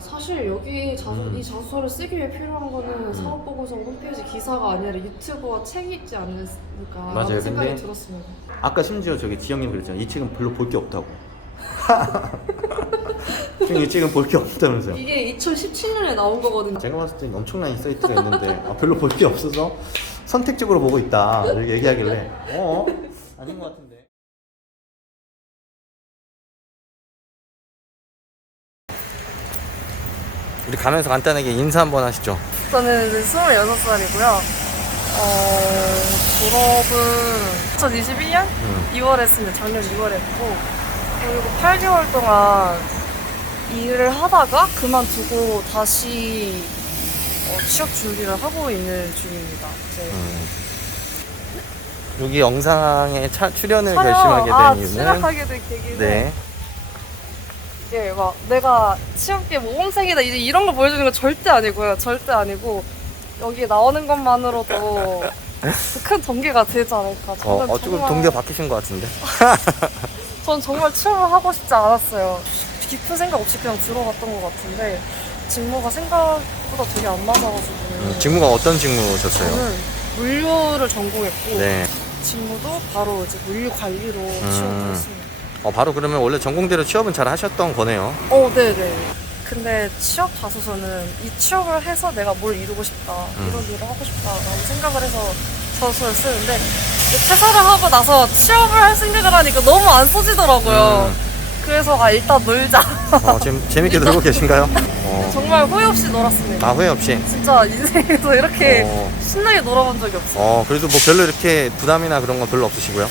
사실 여기 이 자소서를 쓰기 위해 필요한 거는 사업보고서 홈페이지 기사가 아니라 유튜브와 책이 있지 않을까 맞아요. 라는 생각이 근데 들었습니다. 아까 심지어 저기 지영님 그랬잖아요. 이 책은 별로 볼 게 없다고. 지금 이 책은 볼 게 없다면서요. 이게 2017년에 나온 거거든요. 제가 봤을 때 엄청난 사이트가 있는데 별로 볼 게 없어서 선택적으로 보고 있다 이렇게 얘기하길래 아닌 것 같은데. 우리 가면서 간단하게 인사 한번 하시죠. 저는 26살이고요. 졸업은 2021년 2월에 했습니다. 작년 2월에 했고, 그리고 8개월 동안 일을 하다가 그만두고 다시 취업 준비를 하고 있는 중입니다. 네. 여기 영상에 출연을 결심하게 된 이유는 출연하게 된 계기는 네. 이게 막 내가 취업계 모범생이다 이제 이런 거 보여주는 건 절대 아니고요. 절대 아니고 여기에 나오는 것만으로도 큰 동기가 되지 않을까. 저는 조금 동기가 바뀌신 것 같은데. 전 정말 취업을 하고 싶지 않았어요. 깊은 생각 없이 그냥 들어갔던 것 같은데 직무가 생각보다 되게 안 맞아가지고. 직무가 어떤 직무셨어요? 저는 물류를 전공했고 네. 직무도 바로 이제 물류 관리로 취업을 했습니다. 바로 그러면 원래 전공대로 취업은 잘 하셨던 거네요. 네네. 근데 취업 자소서는 이 취업을 해서 내가 뭘 이루고 싶다, 이런 일을 하고 싶다라는 생각을 해서 자소서를 쓰는데 퇴사를 하고 나서 취업을 할 생각을 하니까 너무 안 써지더라고요. 그래서 일단 놀자. 지금 재밌게 놀고 계신가요? 정말 후회 없이 놀았습니다. 후회 없이? 진짜 인생에서 이렇게 신나게 놀아본 적이 없어요. 그래도 뭐 별로 이렇게 부담이나 그런 건 별로 없으시고요?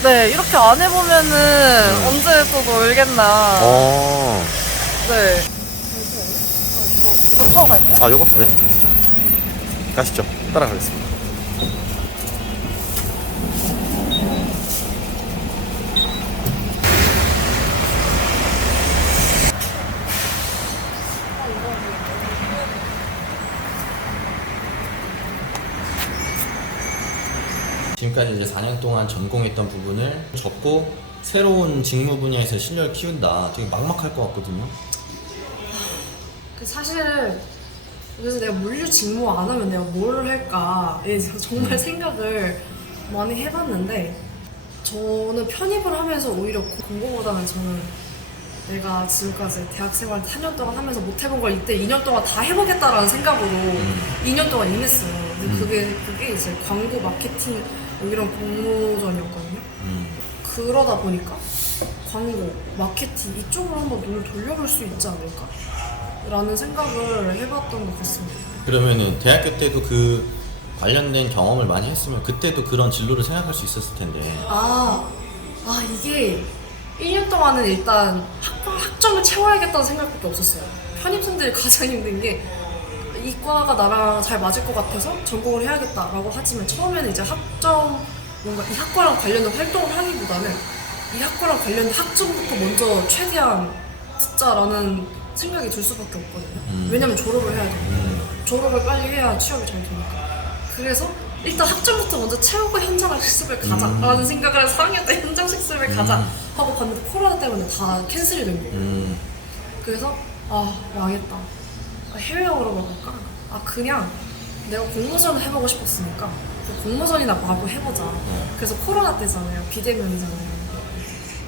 네, 이렇게 안 해보면은 언제 또 놀겠나. 네. 이거 타고 갈까요? 요거? 네. 가시죠. 따라가겠습니다. 지금까지 이제 4년 동안 전공했던 부분을 접고 새로운 직무 분야에서 실력을 키운다. 되게 막막할 것 같거든요. 사실은 그래서 내가 물류 직무 안 하면 내가 뭘 할까에 정말 생각을 많이 해봤는데 저는 편입을 하면서 오히려 공부보다는 저는 내가 지금까지 대학생활 4년 동안 하면서 못 해본 걸 이때 2년 동안 다 해보겠다라는 생각으로 2년 동안 임했어요. 근데 그게 이제 광고, 마케팅 이런 공모전이었거든요. 그러다 보니까 광고, 마케팅 이쪽으로 한번 눈을 돌려볼 수 있지 않을까? 라는 생각을 해봤던 것 같습니다. 그러면은 대학교 때도 그 관련된 경험을 많이 했으면 그때도 그런 진로를 생각할 수 있었을 텐데. 이게 1년 동안은 일단 학점을 채워야겠다는 생각밖에 없었어요. 편입생들이 가장 힘든 게 이과가 나랑 잘 맞을 것 같아서 전공을 해야겠다라고 하지만 처음에는 이제 뭔가 이 학과랑 관련된 활동을 하기보다는 이 학과랑 관련된 학점부터 먼저 최대한 듣자라는 생각이 들 수밖에 없거든요. 왜냐면 졸업을 해야 되고 졸업을 빨리 해야 취업이 잘 되니까. 그래서 일단 학점부터 먼저 채우고 현장 실습을 가자라는 생각을 해서 4학년 때 현장 실습을 가자 하고 봤는데 코로나 때문에 다 캔슬이 된 거예요. 그래서 망했다. 해외여행으로 가볼까? 그냥 내가 공모전을 해보고 싶었으니까 공모전이나 마구 해보자. 그래서 코로나 때잖아요. 비대면이잖아요.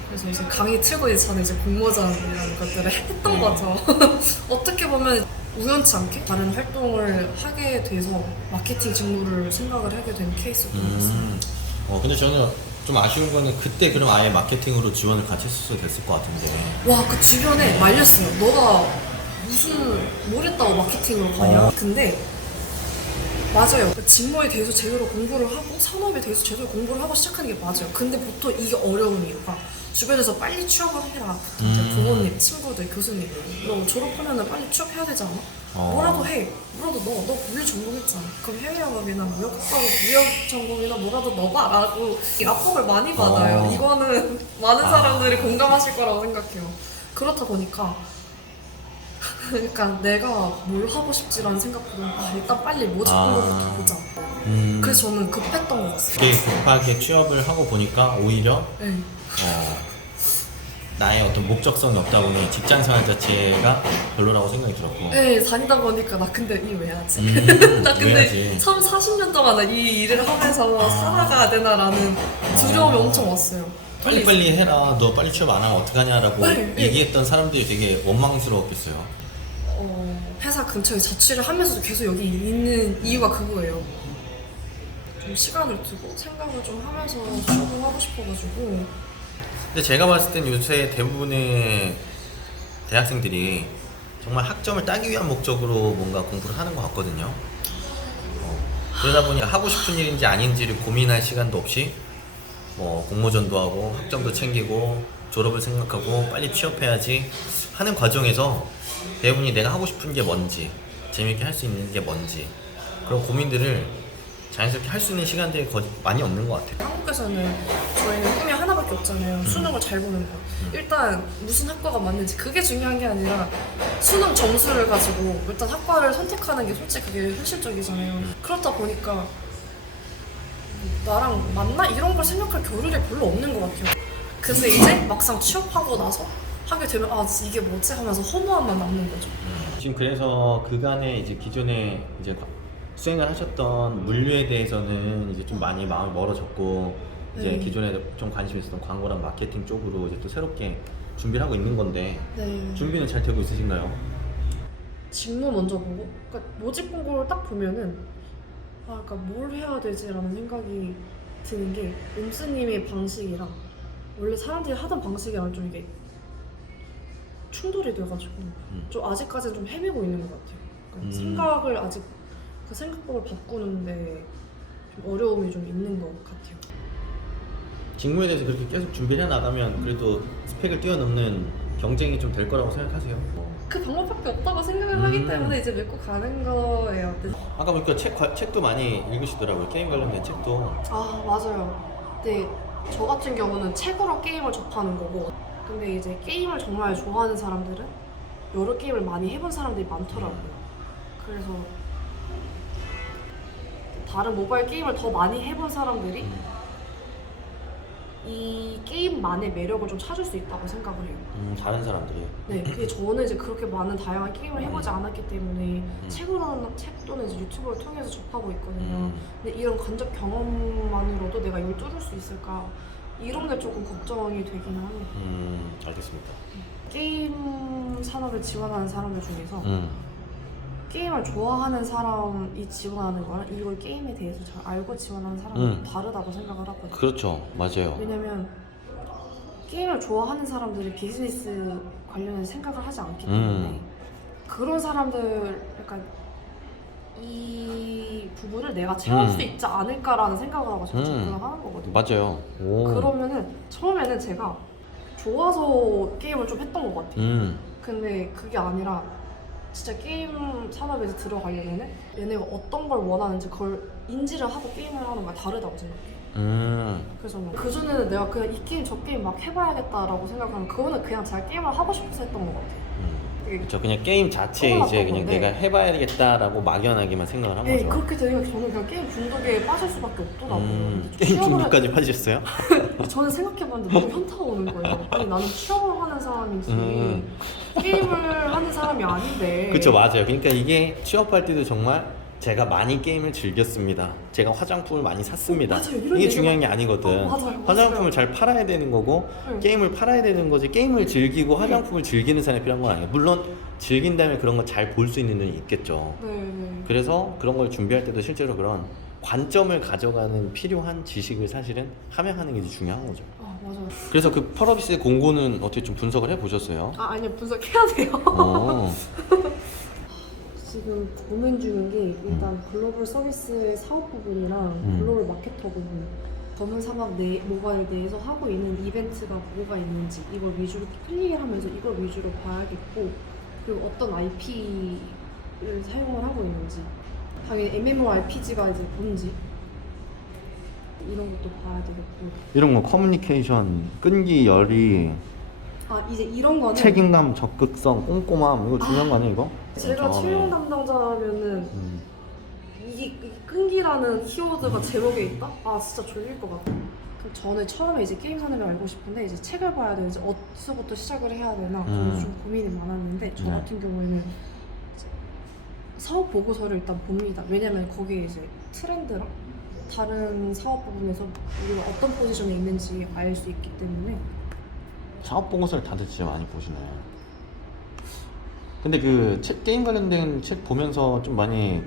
그래서 이제 강의 틀고 있기 전에 이제 공모전이라는 것들을 했던 거죠. 어떻게 보면 우연치 않게 다른 활동을 하게 돼서 마케팅 직무를 생각을 하게 된 케이스였던 것 같습니다. 근데 저는 좀 아쉬운 거는 그때 그럼 아예 마케팅으로 지원을 같이 했어도 됐을 것 같은데. 그 주변에 말렸어요. 너가 뭘 했다고 마케팅으로 가냐. 근데 맞아요. 직무에 대해서 제대로 공부를 하고 산업에 대해서 제대로 공부를 하고 시작하는 게 맞아요. 근데 보통 이게 어려운 이유가 주변에서 빨리 취업을 해라. 이제 부모님, 친구들, 교수님 너 졸업하면 빨리 취업해야 되지 않아? 뭐라도 해. 뭐라도 너 물류 전공했잖아. 그럼 해외영업이나 무역 전공이나 뭐라도 넣어봐라고 압박을 많이 받아요. 이거는 많은 사람들이 공감하실 거라고 생각해요. 그렇다 보니까 그러니까 내가 뭘 하고 싶지라는 생각보다 일단 빨리 뭐 잡는 것부터 보자. 그래서 저는 급했던 것 같습니다. 그게 급하게 취업을 하고 보니까 오히려 나의 어떤 목적성이 없다 보니 직장 생활 자체가 별로라고 생각이 들었고. 네, 다니다 보니까 나 근데 일 왜 하지? 나 근데 해야지. 40년 동안 나 이 일을 하면서 살아가야 되나라는 두려움이 엄청 왔어요. 빨리빨리 해라. 너 빨리 취업 안 하면 어떡하냐라고 네, 네. 얘기했던 사람들이 되게 원망스러웠겠어요. 회사 근처에 자취를 하면서도 계속 여기 있는 이유가 그거예요. 좀 시간을 두고 생각을 좀 하면서 취업을 하고 싶어가지고. 근데 제가 봤을 땐 요새 대부분의 대학생들이 정말 학점을 따기 위한 목적으로 뭔가 공부를 하는 것 같거든요. 그러다 보니 하고 싶은 일인지 아닌지를 고민할 시간도 없이 뭐 공모전도 하고 학점도 챙기고 졸업을 생각하고 빨리 취업해야지 하는 과정에서 대부분이 내가 하고 싶은 게 뭔지, 재밌게 할 수 있는 게 뭔지 그런 고민들을 자연스럽게 할 수 있는 시간들이 많이 없는 것 같아요. 한국에서는 저희는 꿈이 하나밖에 없잖아요. 수능을 잘 보는 거. 일단 무슨 학과가 맞는지 그게 중요한 게 아니라 수능 점수를 가지고 일단 학과를 선택하는 게 솔직히 그게 현실적이잖아요. 그렇다 보니까 나랑 맞나? 이런 걸 생각할 겨를이 별로 없는 것 같아요. 근데 이제 막상 취업하고 나서 하게 되면 아 이게 뭐지? 하면서 허무함만 남는 거죠. 지금 그래서 그간에 이제 기존에 이제 수행을 하셨던 물류에 대해서는 이제 좀 많이 마음이 멀어졌고 이제 네. 기존에 좀 관심 있었던 광고랑 마케팅 쪽으로 이제 또 새롭게 준비를 하고 있는 건데 네. 준비는 잘 되고 있으신가요? 직무 먼저 보고, 그러니까 모집 공고를 딱 보면은 그러니까 뭘 해야 되지라는 생각이 드는 게 옴스님의 방식이랑 원래 사람들이 하던 방식이랑 좀 이게 충돌이 돼가지고 좀 아직까지는 좀 헤매고 있는 것 같아요. 그러니까 생각을 아직 그 생각법을 바꾸는데 좀 어려움이 좀 있는 것 같아요. 직무에 대해서 그렇게 계속 준비를 해나가면 그래도 스펙을 뛰어넘는 경쟁이 좀 될 거라고 생각하세요? 그 방법밖에 없다고 생각을 하기 때문에 이제 믿고 가는 거예요. 아까 보니까 책도 많이 읽으시더라고요. 게임 관련된 책도. 아 맞아요. 근데 저 같은 경우는 책으로 게임을 접하는 거고, 근데 이제 게임을 정말 좋아하는 사람들은 여러 게임을 많이 해본 사람들이 많더라고요. 그래서 다른 모바일 게임을 더 많이 해본 사람들이 이 게임만의 매력을 좀 찾을 수 있다고 생각을 해요. 다른 사람들이. 네, 그게 저는 이제 그렇게 많은 다양한 게임을 해보지 않았기 때문에 책 또는 이제 유튜브를 통해서 접하고 있거든요. 근데 이런 간접 경험만으로도 내가 이걸 뚫을 수 있을까? 이런 게 조금 걱정이 되긴 하네요. 알겠습니다. 게임 산업에 지원하는 사람들 중에서 게임을 좋아하는 사람이 지원하는 거랑 이걸 게임에 대해서 잘 알고 지원하는 사람은 다르다고 생각을 하거든요. 그렇죠, 맞아요. 왜냐면 게임을 좋아하는 사람들이 비즈니스 관련해서 생각을 하지 않기 때문에 그런 사람들 약간 이 부분을 내가 채울 수 있지 않을까라는 생각을 하고 제가 접근을 하는 거거든요. 맞아요. 그러면은 처음에는 제가 좋아서 게임을 좀 했던 것 같아요. 근데 그게 아니라 진짜 게임 산업에 들어가려면은 얘네가 어떤 걸 원하는지 그걸 인지를 하고 게임을 하는 거랑 다르다고 생각해요. 그래서 그전에는 내가 그냥 이 게임 저 게임 막 해봐야겠다라고 생각하면 그거는 그냥 제가 게임을 하고 싶어서 했던 것 같아요. 그렇죠. 그냥 게임 자체에 이제 그냥 건데. 내가 해봐야겠다라고 막연하게만 생각을 한 네, 거죠. 그렇게 되면 저는 그냥 게임 중독에 빠질 수밖에 없더라고요. 근데 좀 게임 취업을 중독까지 빠지셨어요? 저는 생각해봤는데 너무 현타가 오는 거예요. 아니 나는 취업을 하는 사람이지 게임을 하는 사람이 아닌데. 그렇죠, 맞아요. 그러니까 이게 취업할 때도 정말 제가 많이 게임을 즐겼습니다. 제가 화장품을 많이 샀습니다. 맞아요. 이런 이게 얘기가- 중요한 게 아니거든. 맞아요. 화장품을 잘 팔아야 되는 거고 네. 게임을 팔아야 되는 거지. 게임을 즐기고 화장품을 즐기는 사람이 필요한 건 아니에요. 물론 즐긴다면 그런 거 잘 볼 수 있는 눈이 있겠죠. 네. 그래서 그런 걸 준비할 때도 실제로 그런 관점을 가져가는 필요한 지식을 사실은 함양하는 게 중요한 거죠. 아 맞아요. 그래서 그 펄어비스의 공고는 어떻게 좀 분석을 해보셨어요? 아 아니요 분석해야 돼요. 어. 지금 고민 중인 게 일단 글로벌 서비스의 사업 부분이랑 글로벌 마케터 부분 검은 사막 모바일 내에서 하고 있는 이벤트가 뭐가 있는지 이걸 위주로 클리어하면서 이걸 위주로 봐야겠고 그리고 어떤 IP를 사용을 하고 있는지 당연히 MMORPG가 이제 뭔지 이런 것도 봐야 되겠고 이런 거 커뮤니케이션, 끈기, 열의, 아 이제 이런 거는 책임감, 적극성, 꼼꼼함 이거 중요한 거 아니에요 이거? 제가 채용 담당자라면은 이 끈기라는 키워드가 제목에 있다? 아 진짜 졸릴 것 같아. 저는 처음에 이제 게임 산업을 알고 싶은데 이제 책을 봐야 되는지 어디서부터 시작을 해야 되나 저는 좀 고민이 많았는데 저 네. 같은 경우에는 사업 보고서를 일단 봅니다. 왜냐면 거기에 이제 트렌드랑 다른 사업 부분에서 우리가 어떤 포지션에 있는지 알 수 있기 때문에. 사업 보고서를 다들 진짜 많이 보시나요? 근데 그 게임 관련된 책 보면서 좀 많이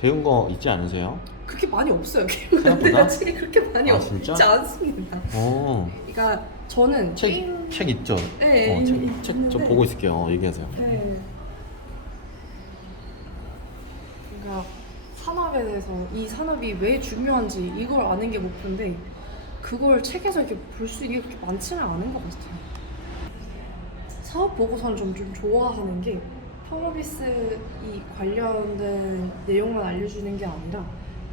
배운 거 있지 않으세요? 그렇게 많이 없어요. 생각보다? 내가 책이 그렇게 많이 아, 없지 진짜? 않습니다. 오. 그러니까 저는 게임 책 있죠? 네, 책 저 있는데. 보고 있을게요. 얘기하세요. 네. 그러니까 산업에 대해서 이 산업이 왜 중요한지 이걸 아는 게 목표인데 그걸 책에서 이렇게 볼 수 있는 게 그렇게 많지는 않은 것 같아요. 사업 보고서는 좀 좋아하는 게 펑어비스 이 관련된 내용만 알려주는 게 아니라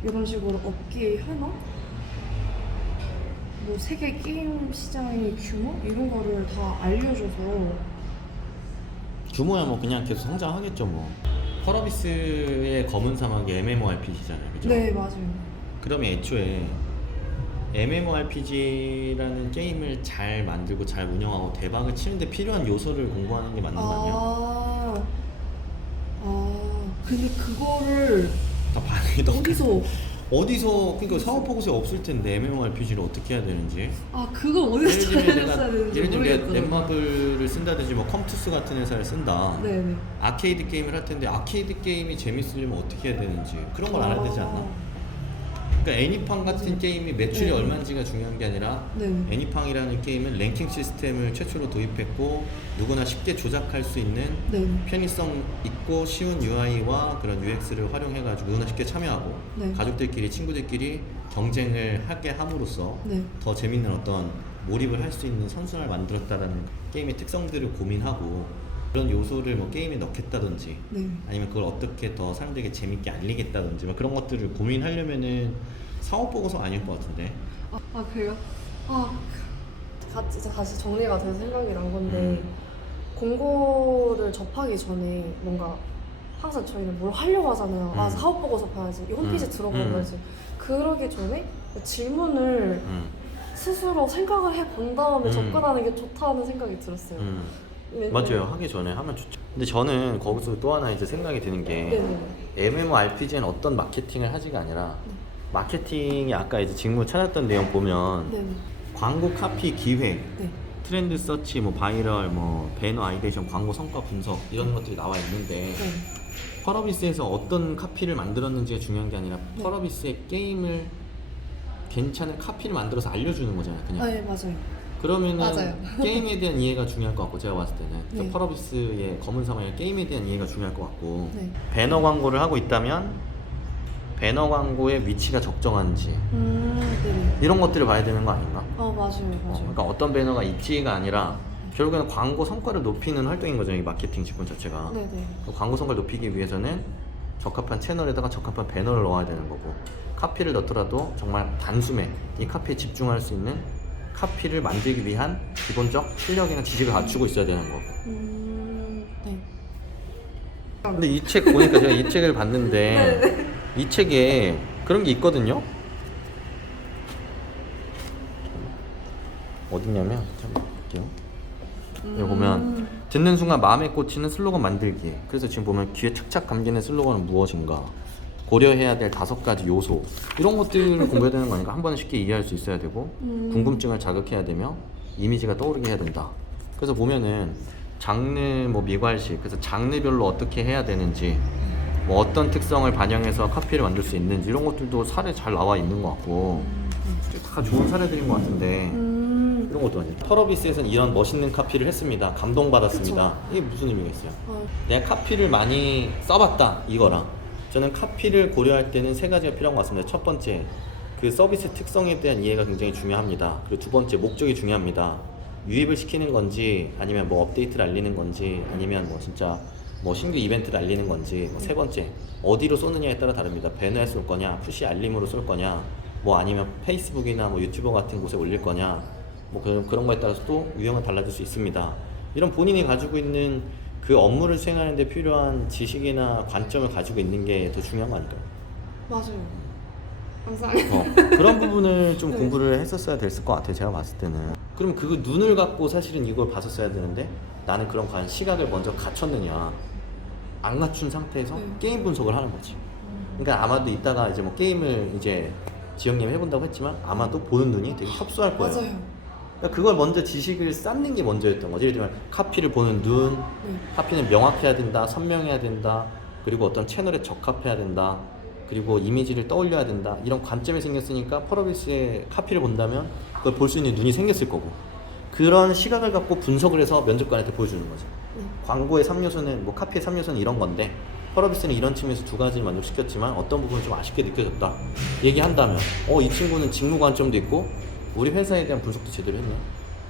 이런 식으로 업계의 현황, 뭐 세계 게임 시장의 규모 이런 거를 다 알려줘서. 규모야 뭐 그냥 계속 성장하겠죠 뭐. 펄어비스의 검은 사막이 MMORPG잖아요, 그죠? 네, 맞아요. 그러면 애초에 MMORPG라는 게임을 잘 만들고 잘 운영하고 대박을 치는데 필요한 요소를 공부하는 게 맞는 거 아니야? 근데 그거를 다 반응이 너무 어디서 그러니까 사업 보고서에 없을 텐데 MMORPG를 어떻게 해야 되는지. 그걸 예를 어디서 들면 찾아냈어야 되는지 예를 들면 내가 모르겠거든요. 넷마블을 쓴다든지 뭐 컴투스 같은 회사를 쓴다. 네네. 아케이드 게임을 할 텐데 아케이드 게임이 재밌으려면 어떻게 해야 되는지 그런 걸 알아야 되지 않나? 그러니까 애니팡 같은 게임이 매출이 네. 얼마인지가 중요한 게 아니라 네네. 애니팡이라는 게임은 랭킹 시스템을 최초로 도입했고 누구나 쉽게 조작할 수 있는 네네. 편의성 있고 쉬운 UI와 그런 UX를 활용해가지고 누구나 쉽게 참여하고 네. 가족들끼리 친구들끼리 경쟁을 하게 함으로써 네. 더 재밌는 어떤 몰입을 할 수 있는 선순환을 만들었다라는 게임의 특성들을 고민하고 그런 요소를 뭐 게임에 넣겠다든지 네. 아니면 그걸 어떻게 더 사람들에게 재밌게 알리겠다든지 뭐 그런 것들을 고민하려면은 사업 보고서 아닐 것 같은데. 그래요? 진짜 다시 정리가 돼서 생각이 난 건데 공고를 접하기 전에 뭔가 항상 저희는 뭘 하려고 하잖아요. 사업 보고서 봐야지. 이 홈페이지 들어가야지. 그러기 전에 질문을 스스로 생각을 해본 다음에 접근하는 게 좋다는 생각이 들었어요. 맞아요. 하기 전에 하면 좋죠. 근데 저는 거기서 또 하나 이제 생각이 드는 게 네네. MMORPG는 어떤 마케팅을 하지가 아니라 마케팅이 아까 이제 직무 찾았던 내용 보면 네네. 광고 카피 기획, 네. 트렌드 서치, 뭐 바이럴, 뭐 배너 아이데이션, 광고 성과 분석 이런 것들이 나와 있는데 네. 펄어비스에서 어떤 카피를 만들었는지가 중요한 게 아니라 네. 펄어비스의 게임을 괜찮은 카피를 만들어서 알려주는 거잖아요. 그냥. 네, 맞아요. 그러면은 맞아요. 게임에 대한 이해가 중요할 것 같고 제가 봤을 때는 그래서 네. 펄어비스의 검은 사막의 게임에 대한 이해가 중요할 것 같고 네. 배너 광고를 하고 있다면 배너 광고의 위치가 적정한지 네네. 이런 것들을 봐야 되는 거 아닌가? 맞아요. 그러니까 어떤 배너가 있지가 아니라 결국에는 광고 성과를 높이는 활동인 거죠. 이 마케팅 직군 자체가. 네네. 그 광고 성과를 높이기 위해서는 적합한 채널에다가 적합한 배너를 넣어야 되는 거고 카피를 넣더라도 정말 단숨에 이 카피에 집중할 수 있는 카피를 만들기 위한 기본적 실력이나 지식을 갖추고 있어야 되는 거고. 네. 근데 이 책 보니까 제가 이 책을 봤는데 이 책에 그런 게 있거든요. 어딨냐면 잠깐 볼게요. 여기 보면 듣는 순간 마음에 꽂히는 슬로건 만들기. 그래서 지금 보면 귀에 착착 감기는 슬로건은 무엇인가, 고려해야 될 5가지 요소, 이런 것들을 공부해야 되는 거니까 한 번에 쉽게 이해할 수 있어야 되고 궁금증을 자극해야 되며 이미지가 떠오르게 해야 된다. 그래서 보면은 장르 뭐 미괄식, 그래서 장르별로 어떻게 해야 되는지, 뭐 어떤 특성을 반영해서 카피를 만들 수 있는지 이런 것들도 사례 잘 나와 있는 것 같고 다 좋은 사례들인 것 같은데 이런 것도 아니에요. 펄어비스에서는 이런 멋있는 카피를 했습니다. 감동받았습니다. 이게 무슨 의미가 있어요? 내가 카피를 많이 써봤다 이거랑 저는 카피를 고려할 때는 3가지가 필요한 것 같습니다. 첫 번째, 그 서비스 특성에 대한 이해가 굉장히 중요합니다. 그리고 두 번째, 목적이 중요합니다. 유입을 시키는 건지 아니면 뭐 업데이트를 알리는 건지 아니면 뭐 진짜 뭐 신규 이벤트를 알리는 건지, 뭐 세 번째, 어디로 쏘느냐에 따라 다릅니다. 배너에 쏠 거냐, 푸시 알림으로 쏠 거냐, 뭐 아니면 페이스북이나 뭐 유튜버 같은 곳에 올릴 거냐, 뭐 그런 거에 따라서 또 유형은 달라질 수 있습니다. 이런 본인이 가지고 있는 그 업무를 수행하는 데 필요한 지식이나 관점을 가지고 있는 게 더 중요한 거 아닐까요? 맞아요. 감사합니다. 그런 부분을 좀 네. 공부를 했었어야 됐을 것 같아요. 제가 봤을 때는. 그럼 그 눈을 갖고 사실은 이걸 봤었어야 되는데 나는 그런 과연 시각을 먼저 갖췄느냐 안 갖춘 상태에서 네. 게임 분석을 하는 거지. 그러니까 아마도 이따가 이제 뭐 게임을 이제 지영님 해본다고 했지만 아마도 보는 눈이 되게 협소할 거예요. 맞아요. 그러니까 그걸 먼저 지식을 쌓는 게 먼저였던 거지. 예를 들면 카피를 보는 눈, 네. 카피는 명확해야 된다, 선명해야 된다, 그리고 어떤 채널에 적합해야 된다, 그리고 이미지를 떠올려야 된다. 이런 관점이 생겼으니까 펄어비스의 카피를 본다면 그걸 볼 수 있는 눈이 생겼을 거고 그런 시각을 갖고 분석을 해서 면접관한테 보여주는 거죠. 광고의 3요소는 뭐 카피의 3요소는 이런 건데 펄어비스는 이런 측면에서 두 가지를 만족시켰지만 어떤 부분은 좀 아쉽게 느껴졌다 얘기한다면 이 친구는 직무 관점도 있고 우리 회사에 대한 분석도 제대로 했네,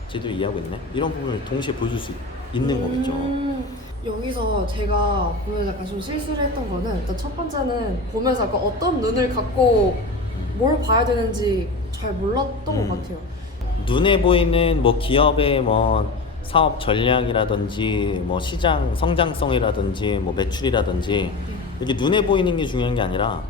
제대로 이해하고 있네, 이런 부분을 동시에 보여줄 수 있는 거겠죠. 여기서 제가 보면서 약간 좀 실수를 했던 거는 일단 첫 번째는 보면서 약간 어떤 눈을 갖고 뭘 봐야 되는지 잘 몰랐던 것 같아요. 눈에 보이는 뭐 기업의 뭐 사업 전략이라든지 뭐 시장 성장성이라든지 뭐 매출이라든지 이게 눈에 보이는 게 중요한 게 아니라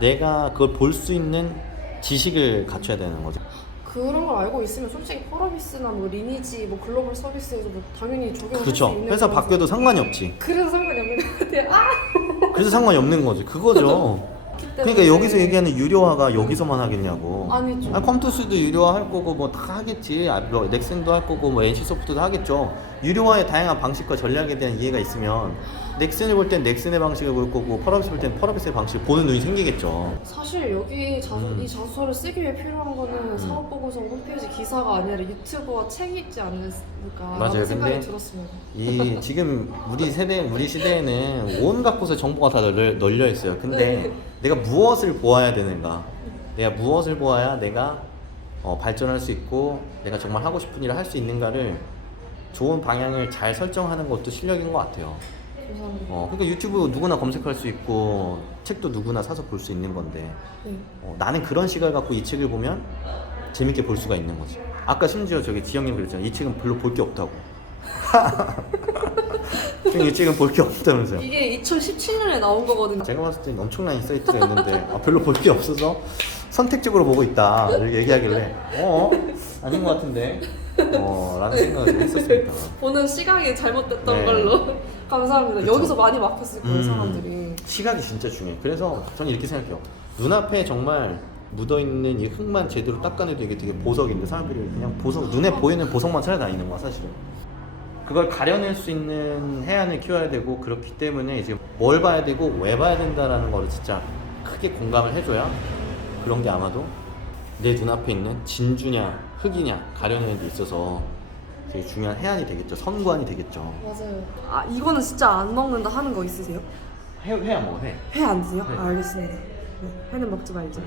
내가 그걸 볼 수 있는 지식을 갖춰야 되는 거죠. 그런 걸 알고 있으면 솔직히 펄어비스나 뭐 리니지, 뭐 글로벌 서비스에서 뭐 당연히 적용할 수 그렇죠. 있는 회사 거라서. 바뀌어도 상관이 없지. 그래서 상관이 없는 것 같아요. 그래서 상관이 없는 거지. 그거죠. 그러니까 여기서 얘기하는 유료화가 여기서만 하겠냐고. 아니죠. 컴투스도 유료화 할 거고 뭐 다 하겠지. 뭐 넥슨도 할 거고 뭐 NC소프트도 하겠죠. 유료화의 다양한 방식과 전략에 대한 이해가 있으면 넥슨을 볼 땐 넥슨의 방식을 볼 거고 펄어비스 볼 땐 펄어비스의 방식을 보는 눈이 생기겠죠. 사실 여기 이 자소서를 쓰기 위해 필요한 거는 사업보고서 홈페이지 기사가 아니라 유튜브와 책이 있지 않을까 맞아요. 라는 생각이 근데 들었습니다. 이 지금 우리 시대에는 온갖 곳에 정보가 다 널려 있어요. 근데 네. 내가 무엇을 보아야 되는가? 내가 무엇을 보아야 내가 발전할 수 있고 내가 정말 하고 싶은 일을 할 수 있는가를 좋은 방향을 잘 설정하는 것도 실력인 것 같아요. 감사합니다. 그러니까 유튜브 누구나 검색할 수 있고 책도 누구나 사서 볼 수 있는 건데 네. 나는 그런 시각을 갖고 이 책을 보면 재밌게 볼 수가 있는 거지. 아까 심지어 저기 지영님 그랬잖아요. 이 책은 별로 볼 게 없다고. 이 책은 볼 게 없다면서요. 이게 2017년에 나온 거거든요. 제가 봤을 땐 엄청난 인사이트가 있는데 별로 볼 게 없어서 선택적으로 보고 있다 이렇게 얘기하길래 아닌 것 같은데 라는 생각을 좀 했었습니다. 보는 시각이 잘못됐던 네. 걸로. 감사합니다. 그쵸. 여기서 많이 막혔을 거예요, 사람들이. 시각이 진짜 중요해요. 그래서 저는 이렇게 생각해요. 눈앞에 정말 묻어있는 이 흙만 제대로 닦아내도 이게 되게 보석인데 사람들이 그냥 보석, 눈에 보이는 보석만 찾아다니는 거야 사실은. 그걸 가려낼 수 있는 해안을 키워야 되고 그렇기 때문에 이제 뭘 봐야 되고 왜 봐야 된다라는 거를 진짜 크게 공감을 해줘야 그런 게 아마도 내 눈앞에 있는 진주냐 흙이냐 가려내는 데 있어서 되게 중요한 해안이 되겠죠. 선관이 되겠죠. 맞아요. 이거는 진짜 안 먹는다 하는 거 있으세요? 회 안 먹어, 회. 회 안 드세요? 네. 알겠습니다. 네, 회는 먹지 말죠.